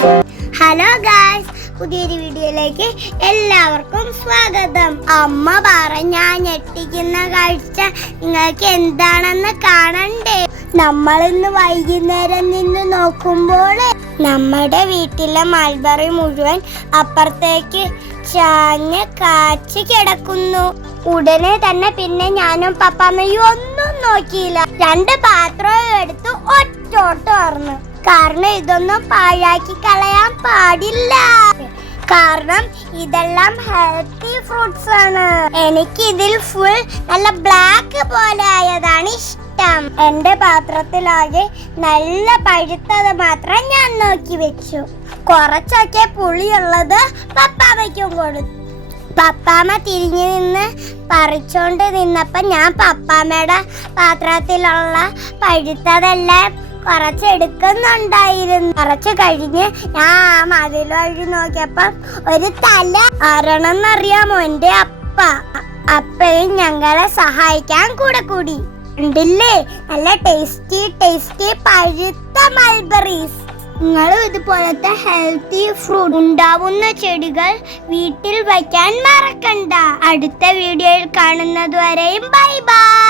Hello guys, പുതിയൊരു വീഡിയോയിലേക്ക് എല്ലാവർക്കും സ്വാഗതം. അമ്മ പറഞ്ഞ ഞെട്ടിക്കുന്ന കാഴ്ച നിങ്ങൾക്ക് എന്താണെന്ന് കാണണ്ടേ? നമ്മളിന്ന് വൈകുന്നേരം നിന്ന് നോക്കുമ്പോൾ നമ്മുടെ വീട്ടിലെ മൾബറി മുഴുവൻ അപ്പുറത്തേക്ക് ചാഞ്ഞ് കാച്ചി കിടക്കുന്നു. ഉടനെ തന്നെ പിന്നെ ഞാനും പപ്പാമ്മയും ഒന്നും നോക്കിയില്ല, 2 പാത്രവും എടുത്ത് ഒറ്റോട്ട് പറഞ്ഞു. കാരണം ഇതൊന്നും പാഴാക്കി കളയാൻ പാടില്ല. കാരണം ഇതെല്ലാം ഹെൽത്തി ഫ്രൂട്ട്സ് ആണ്. എനിക്ക് ഇതിൽ ഫുൾ നല്ല ബ്ലാക്ക് പോലെ ആയതാണ് ഇഷ്ടം. എന്റെ പാത്രത്തിലാകെ നല്ല പഴുത്തത് മാത്രം ഞാൻ നോക്കി വെച്ചു. കുറച്ചൊക്കെ പുളിയുള്ളത് പപ്പാമ്മയ്ക്കും കൊടുത്തു. പപ്പാമ്മ തിരിഞ്ഞു നിന്ന് പറിച്ചോണ്ട് നിന്നപ്പോ ഞാൻ പപ്പാമ്മയുടെ പാത്രത്തിലുള്ള പഴുത്തതെല്ലാം കുറച്ചെടുക്കുന്നുണ്ടായിരുന്നു. കുറച്ച് കഴിഞ്ഞ് ഞാൻ മതിൽ വഴി നോക്കിയപ്പോ ഒരു തല ആരണമെന്നറിയാമോ? എന്റെ അപ്പയും ഞങ്ങളെ സഹായിക്കാൻ കൂടെ കൂടി. ഉണ്ടില്ലേ നല്ല ടേസ്റ്റി പഴുത്ത മൾബറീസ്. നിങ്ങളും ഇതുപോലത്തെ ഹെൽത്തി ഫ്രൂട്ട് ഉണ്ടാവുന്ന ചെടികൾ വീട്ടിൽ വയ്ക്കാൻ മറക്കണ്ട. അടുത്ത വീഡിയോയിൽ കാണുന്നത് വരെയും ബൈ ബൈ.